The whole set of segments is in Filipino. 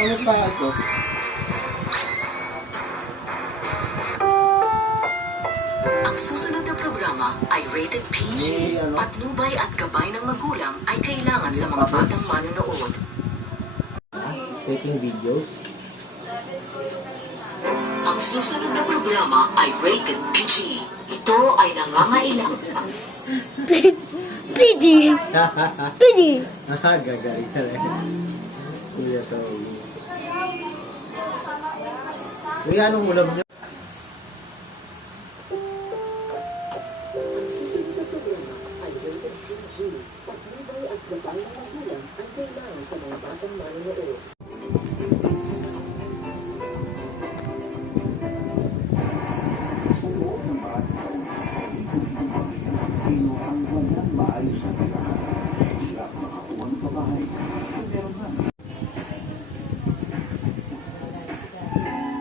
Ano pa ito? Ang susunod na programa ay rated PG. Patnubay at gabay ng magulang ay kailangan sa mga batang manonood. Taking videos. Ang susunod na programa ay rated PG. Ito ay nangangailangan. PG. PG. Gagaling ka rin. Kuya to. Kuya, anong ulam niyo? Ang susunod na programa ay rated PG. Patnubay at gabay ng magulang ay kailangan sa mga batang manonood.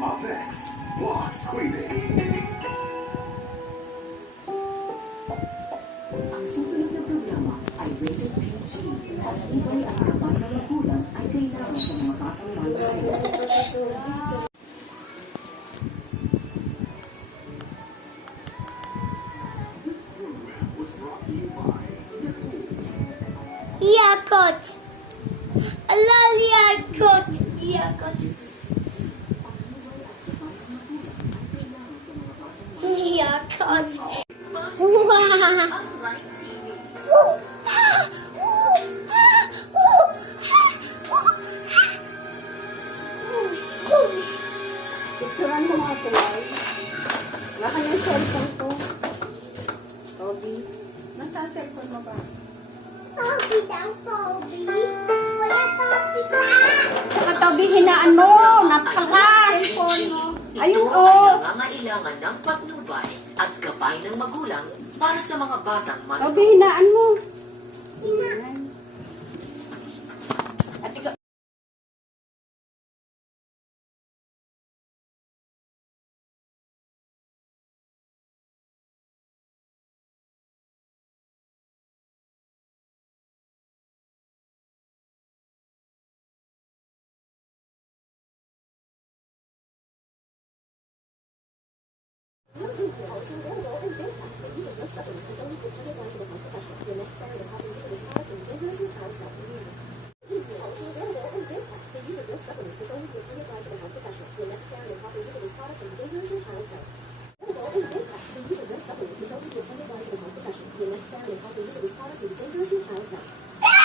Up next, block squeezing. Ang susunod na programa ay rated PG. Patnubay at gabay ng magulang ay kailangan sa mga batang manonood. This program was brought to you by Yakot. Allah Yakot. Yakot. Yakot. Picturean mo mga tulay. Wala kanyang cellphone ko. Toby. Nasaan cellphone mo ba? Toby daw, Toby. Wala Toby na. Saka Toby, hinaan mo. Napakas. Cellphone mo. Ayun, Ito ay oh. nangangailangan ng patnubay at gabay ng magulang para sa mga batang Toby, manonood. hinaan mo. Ina. At ikaw. You're necessary to have this professional. You're necessary to have this